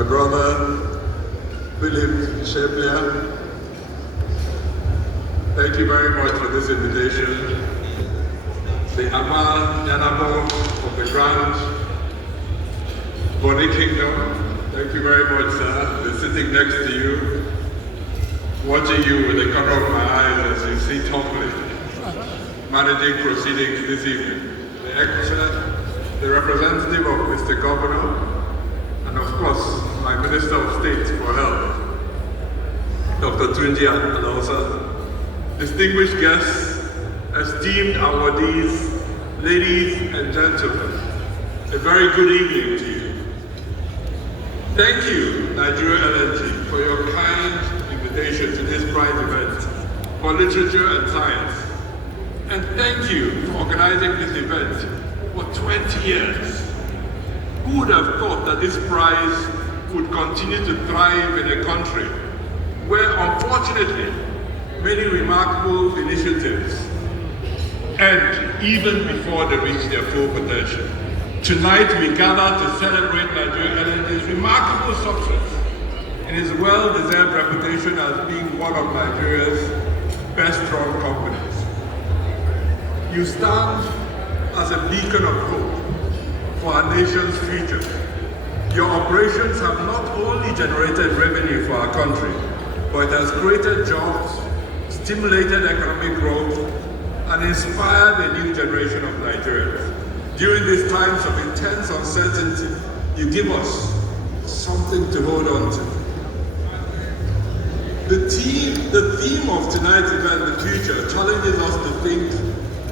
my brother, Philip Sheplia. Thank you very much for this invitation. The Amal Yanabo of the Grand Boni Kingdom, thank you very much, sir. They're sitting next to you, watching you with the corner of my eyes as you sit humbly, managing proceedings this evening. The representative of Mr. Governor, and of course, my Minister of State for Health, Dr. Tunji Alausa, distinguished guests, esteemed awardees, ladies and gentlemen, a very good evening to you. Thank you, Nigeria NLNG, for your kind invitation to this prize event for literature and science. And thank you for organizing this event for 20 years. Who would have thought that this prize would continue to thrive in a country where, unfortunately, many remarkable initiatives end even before they reach their full potential. Tonight we gather to celebrate Nigeria NLNG's remarkable success and its well-deserved reputation as being one of Nigeria's best-run companies. You stand as a beacon of hope for our nation's future. Your operations have not only generated revenue for our country, but it has created jobs, stimulated economic growth, and inspired a new generation of Nigerians. During these times of intense uncertainty, you give us something to hold on to. The theme of tonight's event, The Future, challenges us to think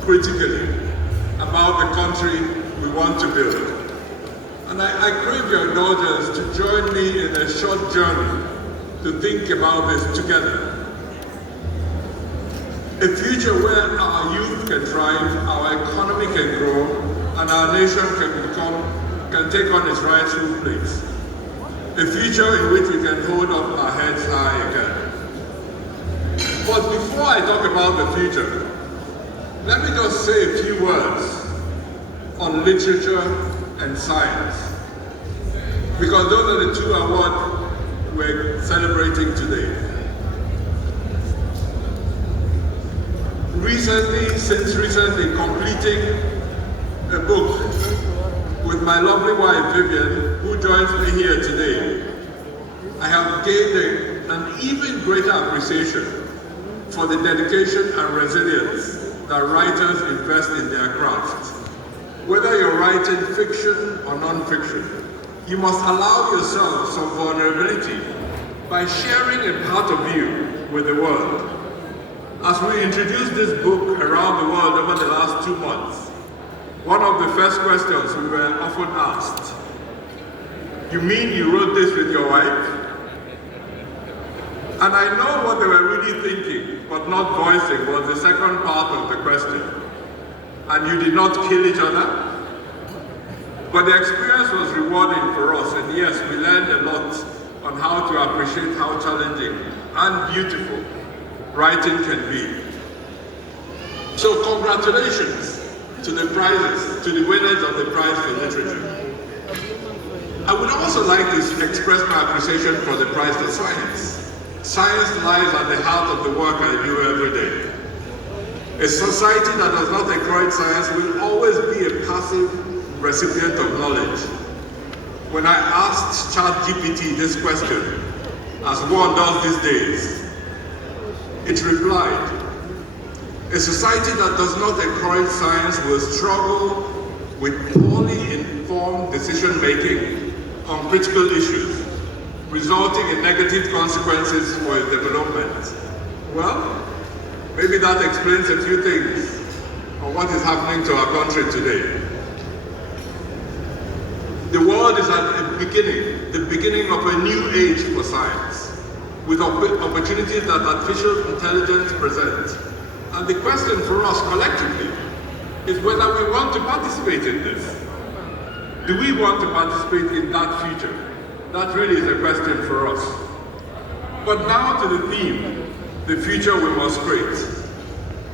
critically about the country we want to build. And I crave your indulgence to join me in a short journey to think about this together. A future where our youth can thrive, our economy can grow, and our nation can take on its rightful place. A future in which we can hold up our heads high again. But before I talk about the future, let me just say a few words on literature and science, because those are the two awards we're celebrating today. Since recently completing a book with my lovely wife Vivian, who joins me here today, I have gained an even greater appreciation for the dedication and resilience that writers invest in their craft. Whether you're writing fiction or non-fiction, you must allow yourself some vulnerability by sharing a part of you with the world. As we introduced this book around the world over the last 2 months, one of the first questions we were often asked, "You mean you wrote this with your wife?" And I know what they were really thinking, but not voicing, was the second part of the question. And you did not kill each other? But the experience was rewarding for us, and yes, we learned a lot on how to appreciate how challenging and beautiful writing can be. So congratulations to the prizes, to the winners of the prize for literature. I would also like to express my appreciation for the prize for science. Science lies at the heart of the work I do every day. A society that does not encourage science will always be a passive recipient of knowledge. When I asked ChatGPT this question, as one does these days, it replied, "A society that does not encourage science will struggle with poorly informed decision-making on critical issues, resulting in negative consequences for its development." Well, maybe that explains a few things on what is happening to our country today. The world is at the beginning of a new age for science, with opportunities that artificial intelligence presents. And the question for us collectively is whether we want to participate in this. Do we want to participate in that future? That really is a question for us. But now to the theme, the future we must create.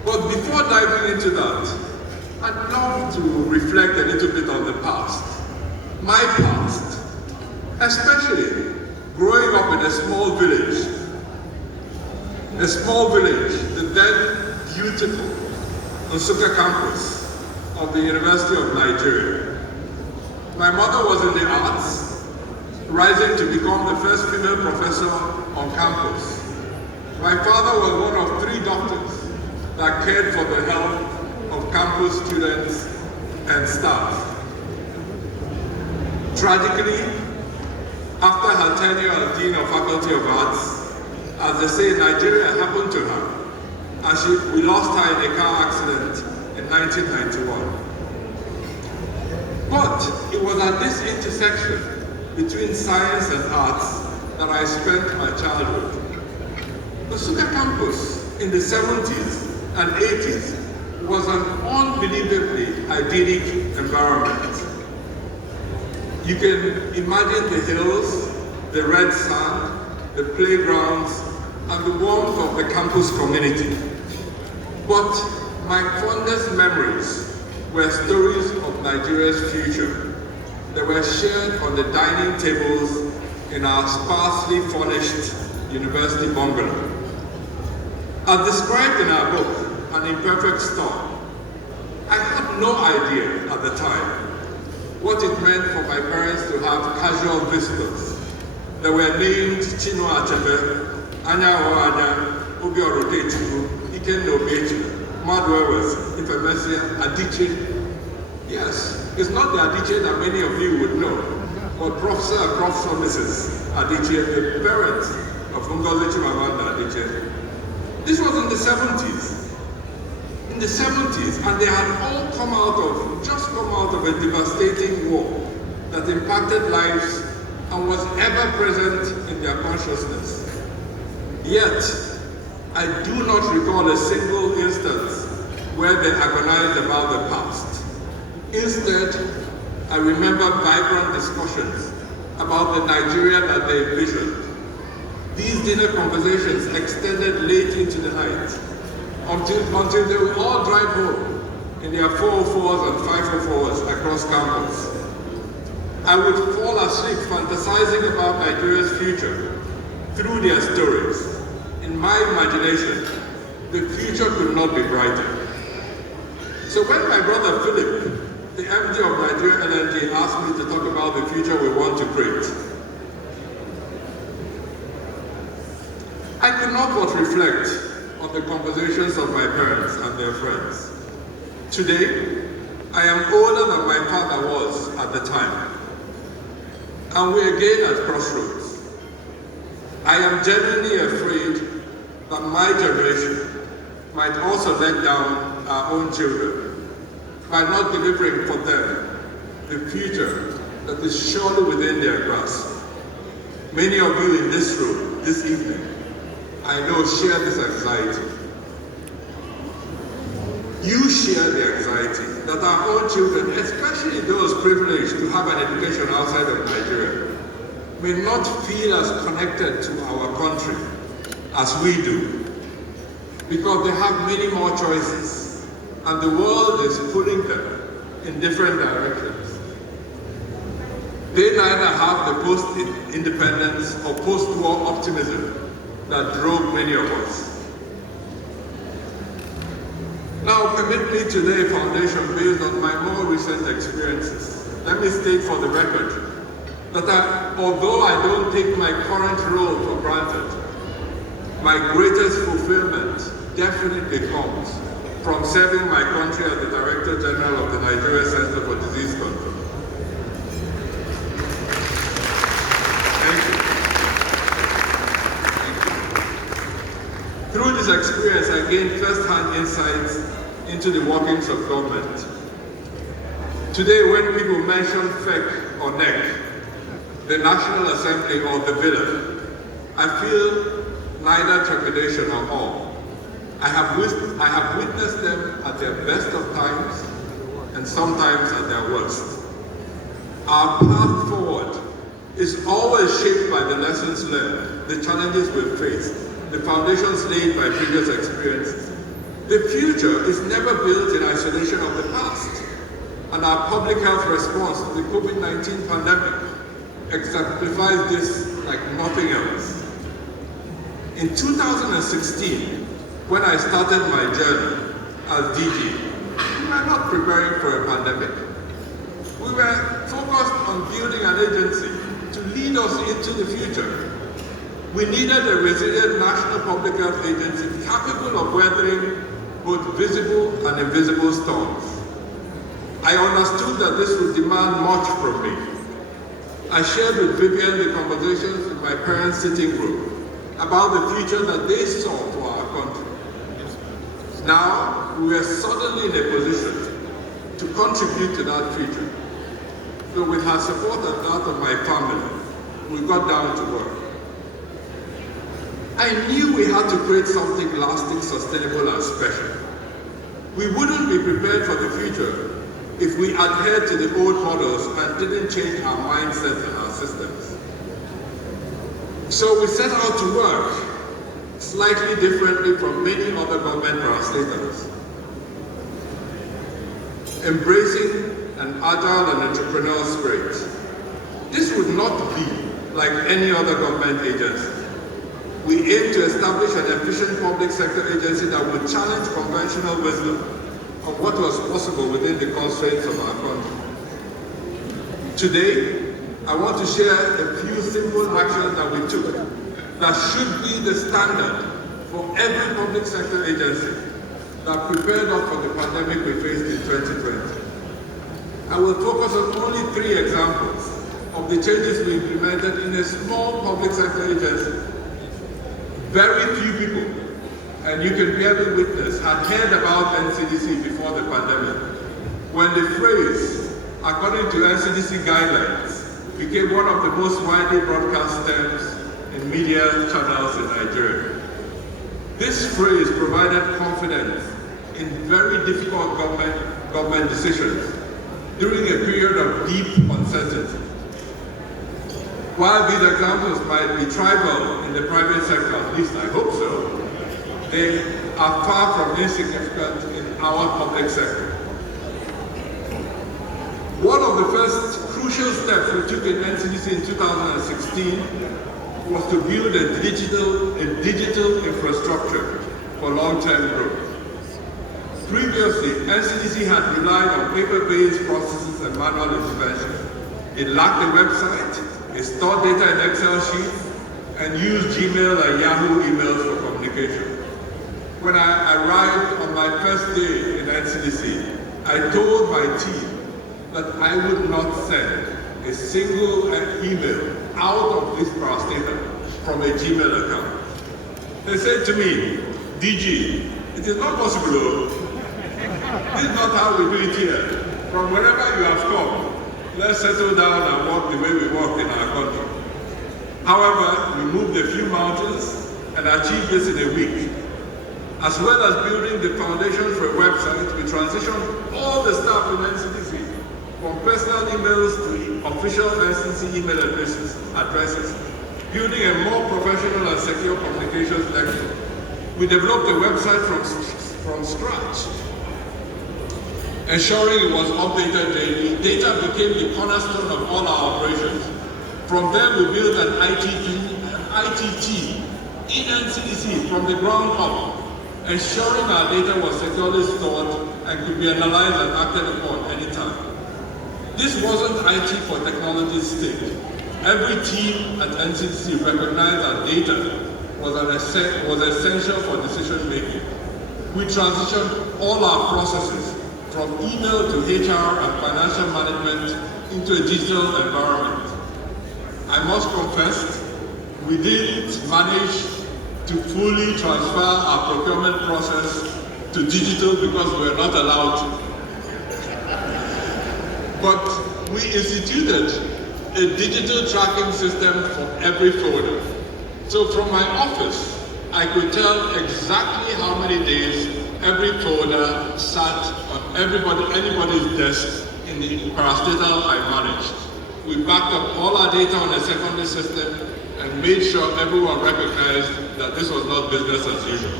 But before diving into that, I'd love to reflect a little bit on the past. My past, especially in a small village, the then beautiful Nsukka campus of the University of Nigeria. My mother was in the arts, rising to become the first female professor on campus. My father was one of 3 doctors that cared for the health of campus students and staff. Tragically, after her tenure as Dean of Faculty of Arts, as they say, Nigeria happened to her, and we lost her in a car accident in 1991. But it was at this intersection between science and arts that I spent my childhood. The Nsukka campus in the 70s and 80s was an unbelievably idyllic environment. You can imagine the hills, the red sand, the playgrounds, and the warmth of the campus community. But my fondest memories were stories of Nigeria's future that were shared on the dining tables in our sparsely furnished university bungalow. As described in our book, An Imperfect Storm, I had no idea at the time what it meant for my parents to have casual visitors that were named Chino Achebe, Anya Oanya, Obioro Techiku, Iken Nobechi, Madwewes, Ifemesia, Adiche. Yes, it's not the Adiche that many of you would know, but Professor and Professor Mrs. Adiche, the parents of Ngozi Chimamanda Adiche. This was in the 70s. In the 70s, and they had all just come out of a devastating war that impacted lives and was ever present in their consciousness. Yet, I do not recall a single instance where they agonized about the past. Instead, I remember vibrant discussions about the Nigeria that they envisioned. These dinner conversations extended late into the night, until they would all drive home in their 404s and 504s across campus. I would fall asleep fantasizing about Nigeria's future through their stories. In my imagination, the future could not be brighter. So when my brother Philip, the MD of Nigeria NLNG, asked me to talk about the future we want to create, I could not but reflect on the conversations of my parents and their friends. Today, I am older than my father was at the time, and we're again at crossroads. I am genuinely afraid that my generation might also let down our own children by not delivering for them the future that is surely within their grasp. Many of you in this room this evening, I know, share this anxiety. You share the anxiety that our own children, especially those privileged to have an education outside of Nigeria, may not feel as connected to our country as we do, because they have many more choices, and the world is pulling them in different directions. They neither have the post-independence or post-war optimism that drove many of us. Now, permit me to lay a foundation based on my more recent experiences. Let me state for the record that although I don't take my current role for granted, my greatest fulfillment definitely comes from serving my country as the Director General of the Nigeria Center for Disease Control. Through this experience, I gained first-hand insights into the workings of government. Today, when people mention FEC or NEC, the National Assembly or the villain, I feel neither trepidation nor awe. I have witnessed them at their best of times and sometimes at their worst. Our path forward is always shaped by the lessons learned, the challenges we've faced, the foundations laid by previous experiences. The future is never built in isolation of the past, and our public health response to the COVID-19 pandemic exemplifies this like nothing else. In 2016, when I started my journey as DG, we were not preparing for a pandemic. We were focused on building an agency to lead us into the future. We needed a resilient national public health agency capable of weathering both visible and invisible storms. I understood that this would demand much from me. I shared with Vivian the conversations in my parents' sitting room about the future that they saw for our country. Now, we are suddenly in a position to contribute to that future. So with her support and that of my family, we got down to work. I knew we had to create something lasting, sustainable, and special. We wouldn't be prepared for the future if we adhered to the old models and didn't change our mindset and our systems. So we set out to work slightly differently from many other government translators, embracing an agile and entrepreneurial spirit. This would not be like any other government agency. We aim to establish an efficient public sector agency that would challenge conventional wisdom of what was possible within the constraints of our country. Today, I want to share a few simple actions that we took that should be the standard for every public sector agency that prepared us for the pandemic we faced in 2020. I will focus on only 3 examples of the changes we implemented in a small public sector agency. Very few people, and you can bear witness, had heard about NCDC before the pandemic, when the phrase, according to NCDC guidelines, became one of the most widely broadcast terms in media channels in Nigeria. This phrase provided confidence in very difficult government decisions during a period of deep uncertainty. While these examples might be tribal in the private sector, at least I hope so, they are far from insignificant in our public sector. One of the first crucial steps we took in NCDC in 2016 was to build a digital infrastructure for long-term growth. Previously, NCDC had relied on paper-based processes and manual intervention. It lacked a website, it stored data in Excel sheets, and used Gmail and Yahoo emails for communication. When I arrived on my first day in NCDC, I told my team that I would not send a single email out of this parastatal from a Gmail account. They said to me, DG, it is not possible. This is not how we do it here. From wherever you have come, let's settle down and walk the way we walk in our country. However, we moved a few mountains and achieved this in a week. As well as building the foundation for a website, we transitioned all the staff in NCDC from personal emails to official NCDC email addresses, building a more professional and secure communications network. We developed a website from scratch, ensuring it was updated daily. Data became the cornerstone of all our operations. From there, we built an IT team in NCDC from the ground up, ensuring our data was securely stored and could be analyzed and acted upon anytime. This wasn't IT for technology's sake. Every team at NCDC recognized that data was essential for decision making. We transitioned all our processes from email to HR and financial management into a digital environment. I must confess, we didn't manage to fully transfer our procurement process to digital because we were not allowed to. But we instituted a digital tracking system for every folder. So from my office, I could tell exactly how many days every folder sat on anybody's desk in the parastatal I managed. We backed up all our data on a secondary system and made sure everyone recognized that this was not business as usual.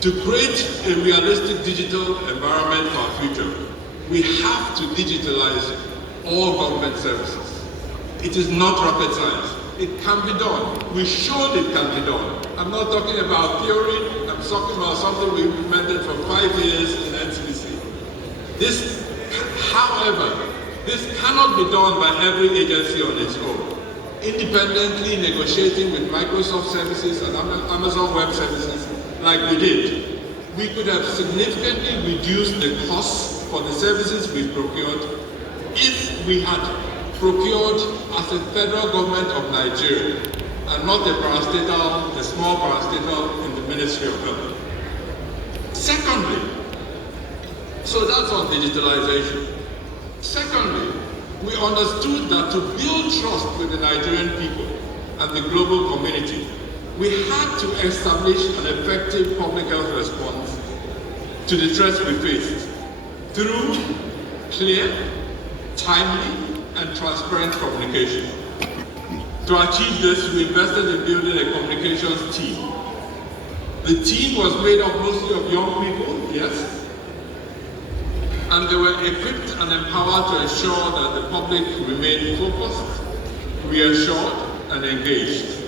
To create a realistic digital environment for our future, we have to digitalize all government services. It is not rocket science. It can be done. We showed it can be done. I'm not talking about theory, I'm talking about something we implemented for 5 years in NCDC. However, this cannot be done by every agency on its own. Independently negotiating with Microsoft services and Amazon Web Services like we did, we could have significantly reduced the costs for the services we procured if we had procured as a federal government of Nigeria and not the small parastatal in the Ministry of Health. Secondly, so that's on digitalization. Secondly, we understood that to build trust with the Nigerian people and the global community, we had to establish an effective public health response to the threats we faced through clear, timely, and transparent communication. To achieve this, we invested in building a communications team. The team was made up mostly of young people, yes, and they were equipped and empowered to ensure that the public remained focused, reassured, and engaged.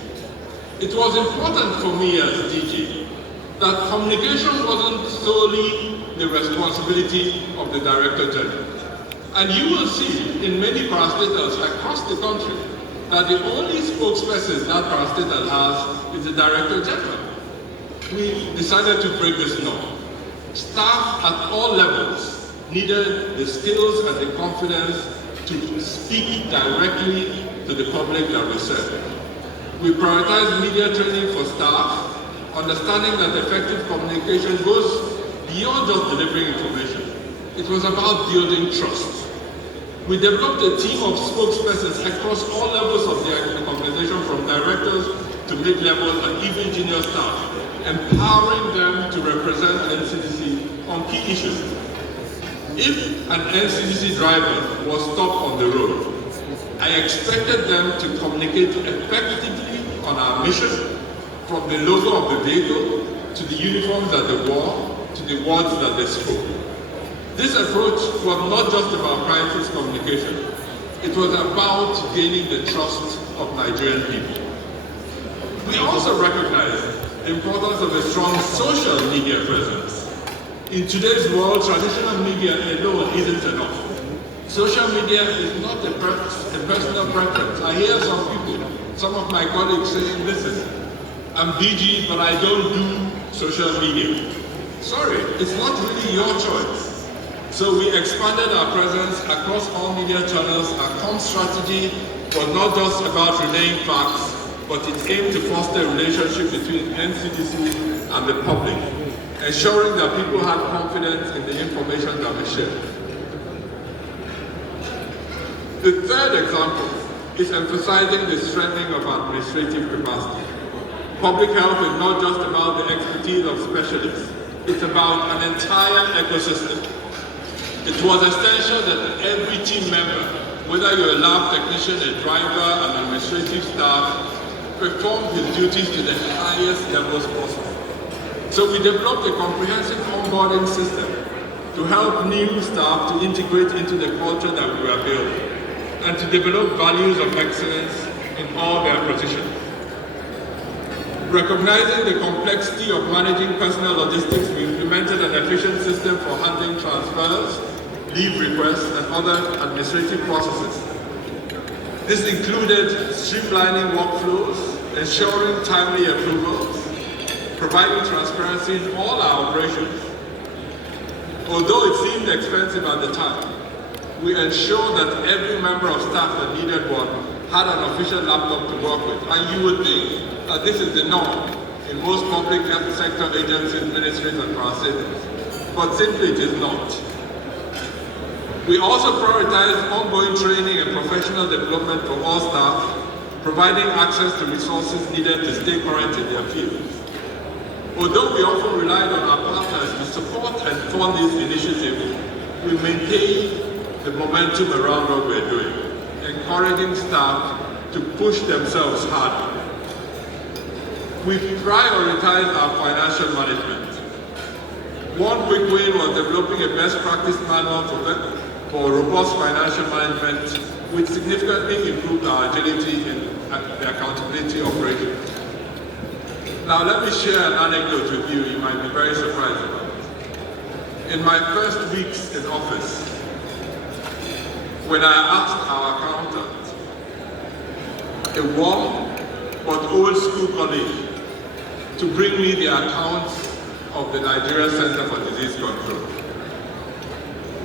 It was important for me as DG that communication wasn't solely the responsibility of the Director General. And you will see in many parastatals across the country that the only spokesperson that parastatal has is the Director General. We decided to break this norm. Staff at all levels needed the skills and the confidence to speak directly to the public that we serve. We prioritize media training for staff, understanding that effective communication goes beyond just delivering information. It was about building trust. We developed a team of spokespersons across all levels of the organization, from directors to mid-level and even junior staff, empowering them to represent NCDC on key issues. If an NCDC driver was stopped on the road, I expected them to communicate effectively on our mission, from the logo of the vehicle, to the uniforms that they wore, to the words that they spoke. This approach was not just about crisis communication, it was about gaining the trust of Nigerian people. We also recognize the importance of a strong social media presence. In today's world, traditional media alone isn't enough. Social media is not a personal preference. I hear some people, some of my colleagues saying, listen, I'm DG, but I don't do social media. Sorry, it's not really your choice. So we expanded our presence across all media channels. Our comm strategy was not just about relaying facts, but it aimed to foster a relationship between NCDC and the public, ensuring that people had confidence in the information that we shared. The third example is emphasizing the strengthening of our administrative capacity. Public health is not just about the expertise of specialists, it's about an entire ecosystem. It was essential that every team member, whether you're a lab technician, a driver, an administrative staff, performed his duties to the highest levels possible. So we developed a comprehensive onboarding system to help new staff to integrate into the culture that we were building and to develop values of excellence in all their positions. Recognizing the complexity of managing personal logistics, we implemented an efficient system for handling transfers, leave requests, and other administrative processes. This included streamlining workflows, ensuring timely approvals, providing transparency in all our operations. Although it seemed expensive at the time, we ensured that every member of staff that needed one had an official laptop to work with. And you would think that this is the norm in most public health sector agencies, ministries, and parastatals, but simply it is not. We also prioritize ongoing training and professional development for all staff, providing access to resources needed to stay current in their fields. Although we often relied on our partners to support and fund these initiatives, we maintain the momentum around what we're doing, encouraging staff to push themselves harder. We prioritize our financial management. One quick win was developing a best practice manual for robust financial management, which significantly improved our agility and the accountability operations. Now let me share an anecdote with you. You might be very surprised about it. In my first weeks in office, when I asked our accountant, a warm but old school colleague, to bring me the accounts of the Nigeria Center for Disease Control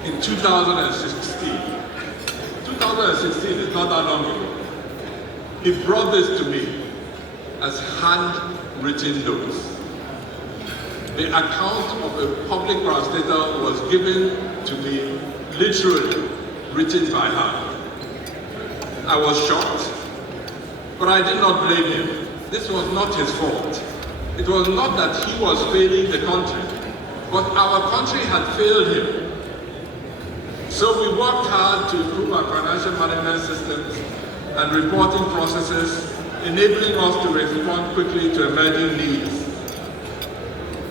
in 2016. 2016 is not that long ago. He brought this to me as handwritten notes. The account of a public parastatal was given to me literally written by hand. I was shocked, but I did not blame him. This was not his fault. It was not that he was failing the country, but our country had failed him. So we worked hard to improve our financial management systems and reporting processes, enabling us to respond quickly to emerging needs.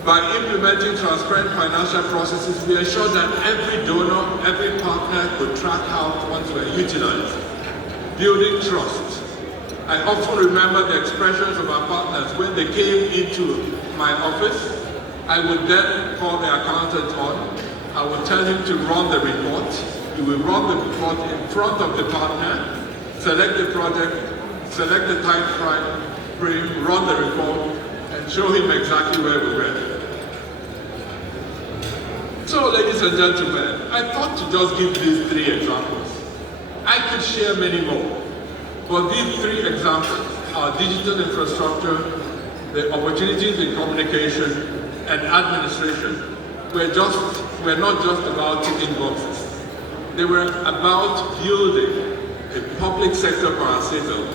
By implementing transparent financial processes, we ensured that every donor, every partner could track how funds were utilized, building trust. I often remember the expressions of our partners when they came into my office. I would then call the accountant on. I would tell him to run the report. He will run the report in front of the partner, select the project, select the time frame, run the report, and show him exactly where we were. So, ladies and gentlemen, I thought to just give these 3 examples. I could share many more, but these 3 examples, our digital infrastructure, the opportunities in communication and administration, were not just about ticking boxes. They were about building a public sector parastatal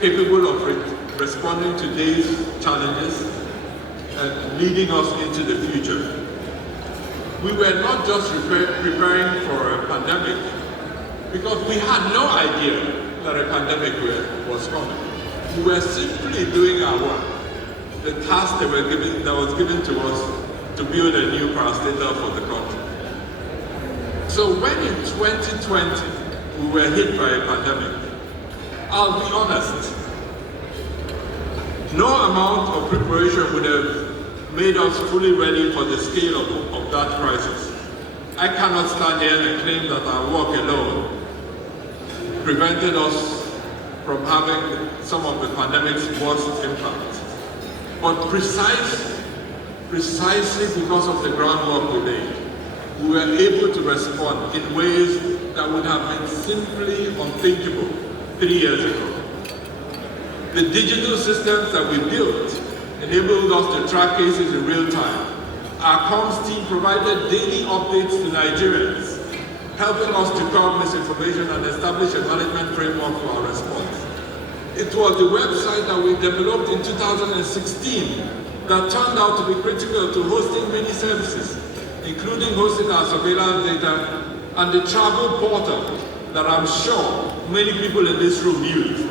capable of responding to today's challenges and leading us into the future. We were not just preparing for a pandemic, because we had no idea that a pandemic was coming. We were simply doing our work, the task that was given to us to build a new parastatal for the country. So when in 2020 we were hit by a pandemic, I'll be honest, no amount of preparation would have made us fully ready for the scale of that crisis. I cannot stand here and claim that our work alone prevented us from having some of the pandemic's worst impact. But precisely because of the groundwork we laid, we were able to respond in ways that would have been simply unthinkable 3 years ago. The digital systems that we built enabled us to track cases in real time. Our comms team provided daily updates to Nigerians, helping us to curb misinformation and establish a management framework for our response. It was the website that we developed in 2016 that turned out to be critical to hosting many services, including hosting our surveillance data and the travel portal that I'm sure many people in this room use,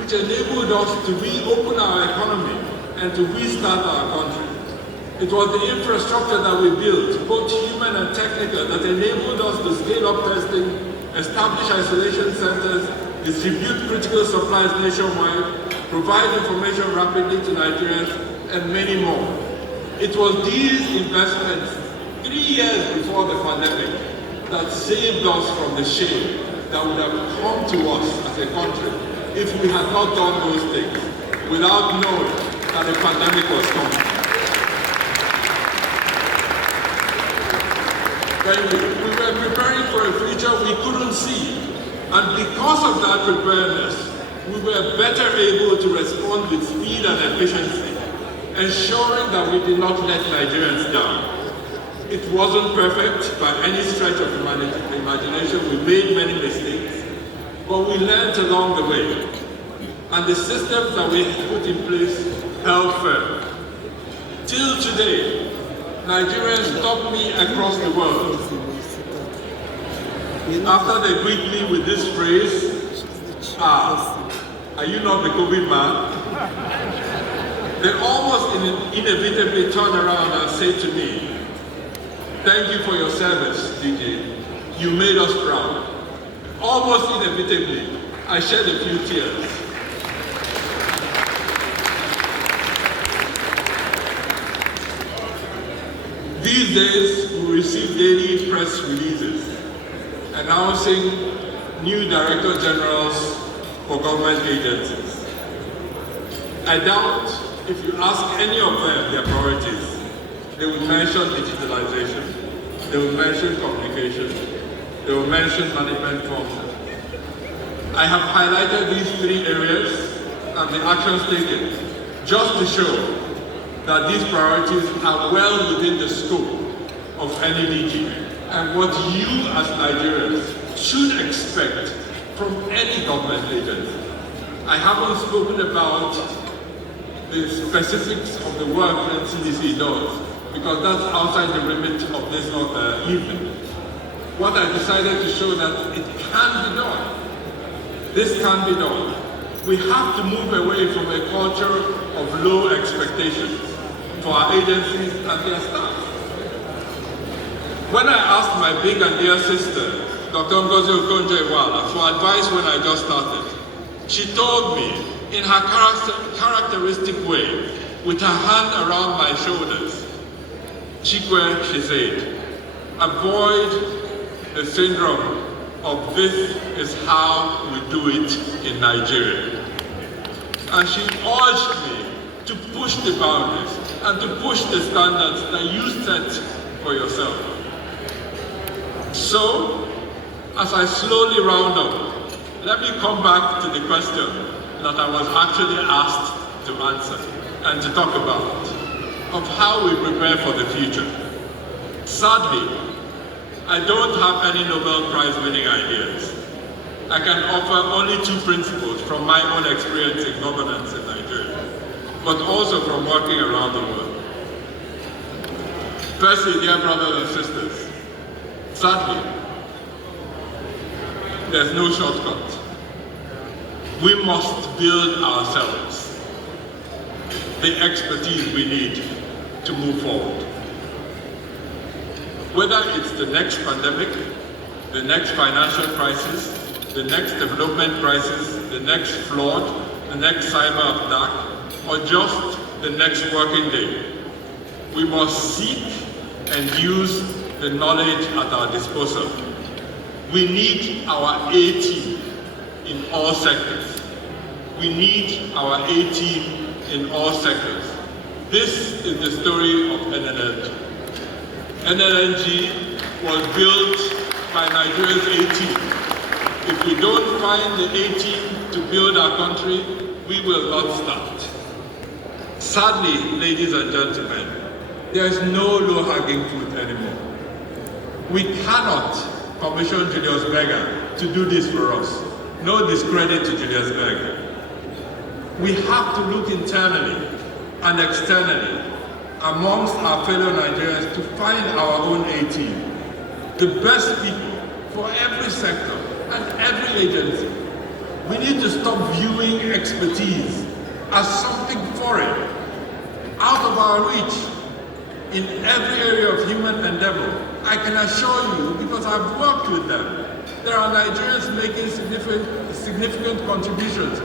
which enabled us to reopen our economy and to restart our country. It was the infrastructure that we built, both human and technical, that enabled us to scale up testing, establish isolation centers, distribute critical supplies nationwide, provide information rapidly to Nigerians, and many more. It was these investments 3 years before the pandemic that saved us from the shame that would have come to us as a country if we had not done those things without knowing that the pandemic was coming. We were preparing for a future we couldn't see, and because of that preparedness, we were better able to respond with speed and efficiency, ensuring that we did not let Nigerians down. It wasn't perfect by any stretch of imagination. We made many mistakes, but we learned along the way. And the systems that we put in place held firm. Till today, Nigerians stop me across the world. After they greet me with this phrase, are you not the COVID man? They almost inevitably turn around and say to me, "Thank you for your service, DJ. You made us proud. Almost inevitably, I shed a few tears. These days, we receive daily press releases announcing new Director Generals for government agencies. I doubt if you ask any of them their priorities, they would mention digitalization, they would mention communication, they will mention management function. I have highlighted these three areas and the actions taken just to show that these priorities are well within the scope of NLNG and what you as Nigerians should expect from any government agency. I haven't spoken about the specifics of the work NCDC does because that's outside the remit of this evening. What I decided to show that it can be done. This can be done. We have to move away from a culture of low expectations for our agencies and their staff. When I asked my big and dear sister, Dr. Ngozi Okonjo-Iweala, for advice when I just started, she told me in her characteristic way, with her hand around my shoulders, Chikwe, she said, avoid the syndrome of this is how we do it in Nigeria. And she urged me to push the boundaries and to push the standards that you set for yourself. So, as I slowly round up, let me come back to the question that I was actually asked to answer and to talk about, of how we prepare for the future. Sadly, I don't have any Nobel Prize winning ideas. I can offer only two principles from my own experience in governance in Nigeria, but also from working around the world. Firstly, dear brothers and sisters, sadly, there's no shortcut. We must build ourselves the expertise we need to move forward. Whether it's the next pandemic, the next financial crisis, the next development crisis, the next flood, the next cyber attack, or just the next working day, we must seek and use the knowledge at our disposal. We need our A-team in all sectors. We need our A-team in all sectors. This is the story of NLNG. NLNG was built by Nigeria's A-team. If we don't find the A-team to build our country, we will not start. Sadly, ladies and gentlemen, there is no low-hanging fruit anymore. We cannot commission Julius Berger to do this for us. No discredit to Julius Berger. We have to look internally and externally amongst our fellow Nigerians to find our own A-team. The best people for every sector and every agency. We need to stop viewing expertise as something foreign, out of our reach, in every area of human endeavor. I can assure you, because I've worked with them, there are Nigerians making significant contributions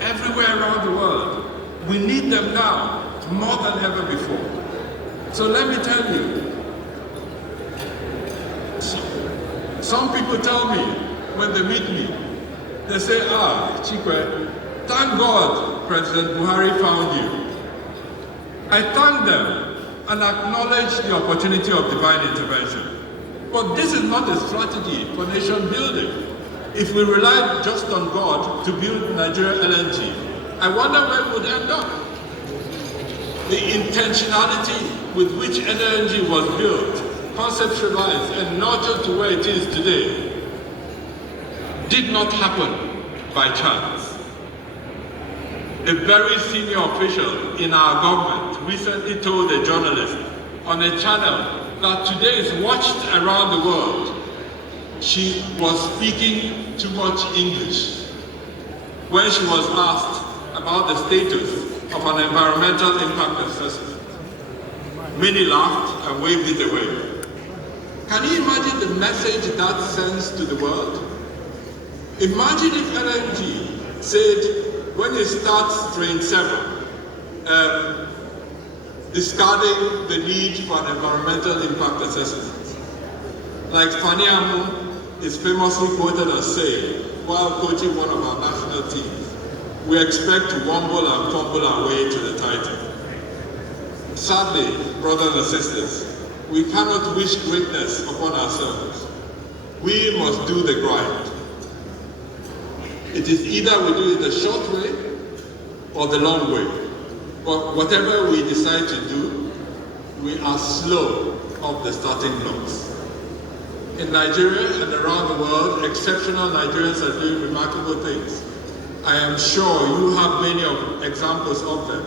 everywhere around the world. We need them now, more than ever before. So let me tell you, some people tell me, when they meet me, they say, Chikwe, thank God President Buhari found you. I thank them and acknowledge the opportunity of divine intervention. But this is not a strategy for nation building. If we rely just on God to build Nigeria LNG, I wonder where we would end up. The intentionality with which NLNG was built, conceptualized and nurtured to where it is today, did not happen by chance. A very senior official in our government recently told a journalist on a channel that today is watched around the world. She was speaking too much English when she was asked about the status of an environmental impact assessment. Many laughed and waved it away. Can you imagine the message that sends to the world? Imagine if NLNG said, when it starts train 7, discarding the need for an environmental impact assessment. Like Fani Amu is famously quoted as saying, while coaching one of our national teams, we expect to wumble and fumble our way to the title. Sadly, brothers and sisters, we cannot wish greatness upon ourselves. We must do the grind. It is either we do it the short way or the long way. But whatever we decide to do, we are slow off the starting blocks. In Nigeria and around the world, exceptional Nigerians are doing remarkable things. I am sure you have many examples of them.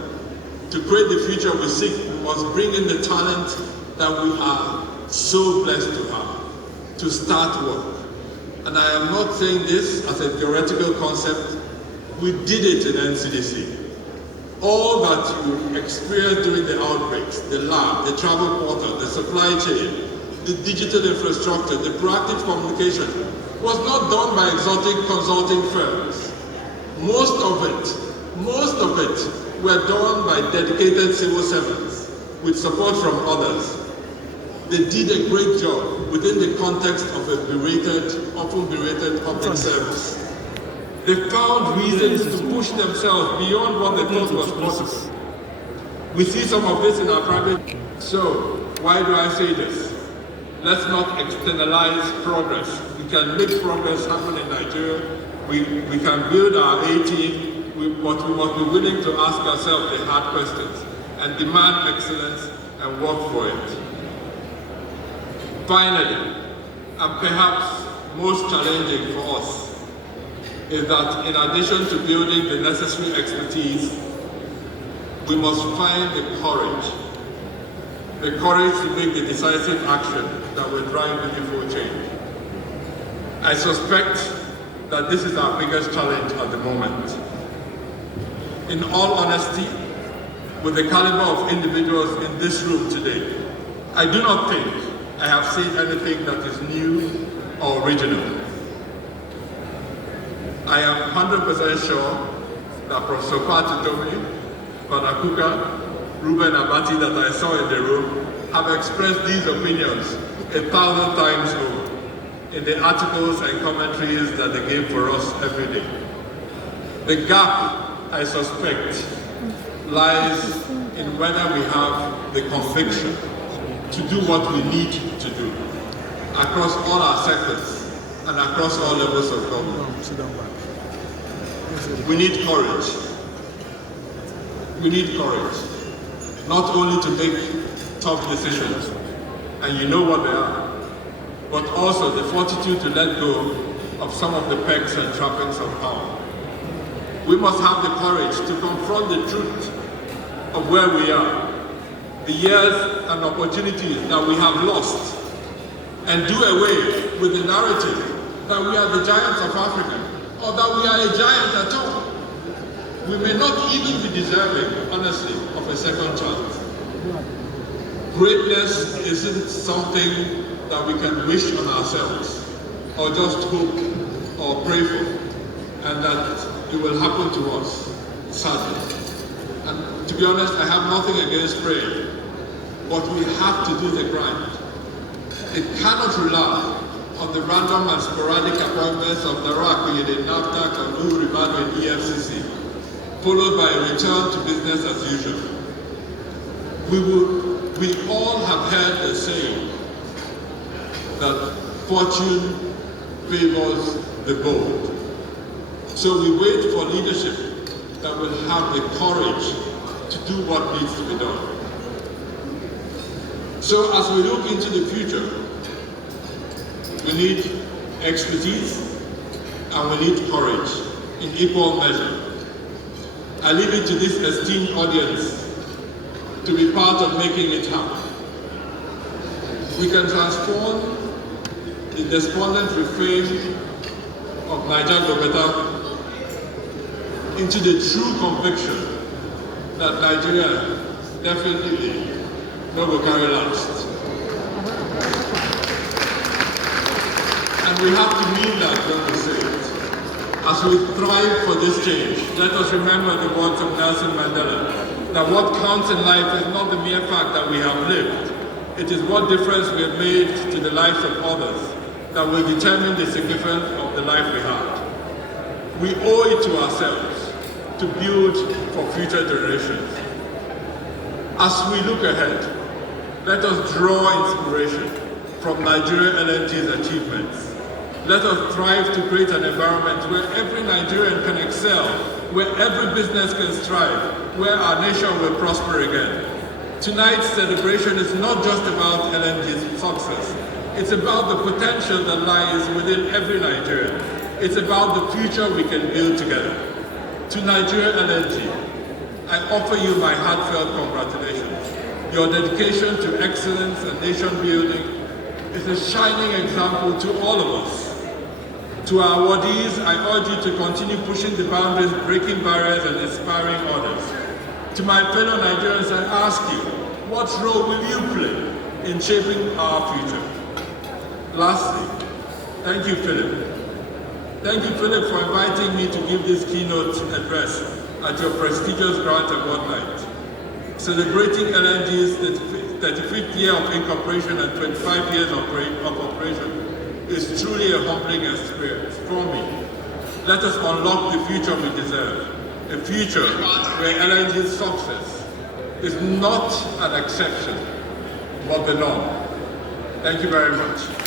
To create the future we seek, we must bring in the talent that we are so blessed to have, to start work. And I am not saying this as a theoretical concept. We did it in NCDC. All that you experienced during the outbreaks, the lab, the travel portal, the supply chain, the digital infrastructure, the proactive communication, was not done by exotic consulting firms. Most of it were done by dedicated civil servants with support from others. They did a great job within the context of a often berated public service. They found reasons to push themselves beyond what they thought was possible. We see some of this in our private. So, why do I say this? Let's not externalize progress. We can make progress happen in Nigeria. We can build our A-team, but we must be willing to ask ourselves the hard questions and demand excellence and work for it. Finally, and perhaps most challenging for us, is that in addition to building the necessary expertise, we must find the courage to make the decisive action that will drive meaningful change. I suspect that this is our biggest challenge at the moment. In all honesty, with the caliber of individuals in this room today, I do not think I have seen anything that is new or original. I am 100% sure that Professor Kwatitomi, Banakuka, Ruben Abati that I saw in the room have expressed these opinions 1,000 times over in the articles and commentaries that they give for us every day. The gap, I suspect, lies in whether we have the conviction to do what we need to do across all our sectors and across all levels of government. We need courage. We need courage. Not only to make tough decisions, and you know what they are, but also the fortitude to let go of some of the pegs and trappings of power. We must have the courage to confront the truth of where we are, the years and opportunities that we have lost, and do away with the narrative that we are the giants of Africa, or that we are a giant at all. We may not even be deserving, honestly, of a second chance. Greatness isn't something that we can wish on ourselves, or just hope or pray for, and that it will happen to us, sadly. And to be honest, I have nothing against praying, but we have to do the grind. It cannot rely on the random and sporadic appointments of Narak, NAFTAC, and Uhuru Ribadu in EFCC, followed by a return to business as usual. We all have heard the saying that fortune favors the bold. So we wait for leadership that will have the courage to do what needs to be done. So as we look into the future, we need expertise and we need courage in equal measure. I leave it to this esteemed audience to be part of making it happen. We can transform the despondent refrain of Niger Go Better into the true conviction that Nigeria definitely no go carry last. And we have to mean that when we say it. As we thrive for this change, let us remember the words of Nelson Mandela, that what counts in life is not the mere fact that we have lived. It is what difference we have made to the lives of others that will determine the significance of the life we had. We owe it to ourselves to build for future generations. As we look ahead, let us draw inspiration from Nigeria NLNG's achievements. Let us strive to create an environment where every Nigerian can excel, where every business can strive, where our nation will prosper again. Tonight's celebration is not just about LNG's success. It's about the potential that lies within every Nigerian. It's about the future we can build together. To Nigeria NLNG, I offer you my heartfelt congratulations. Your dedication to excellence and nation building is a shining example to all of us. To our awardees, I urge you to continue pushing the boundaries, breaking barriers, and inspiring others. To my fellow Nigerians, I ask you, what role will you play in shaping our future? Lastly, thank you, Philip. Thank you, Philip, for inviting me to give this keynote address at your prestigious grant award night. Celebrating LNG's 35th year of incorporation and 25 years of operation is truly a humbling experience for me. Let us unlock the future we deserve, a future where LNG's success is not an exception, but the norm. Thank you very much.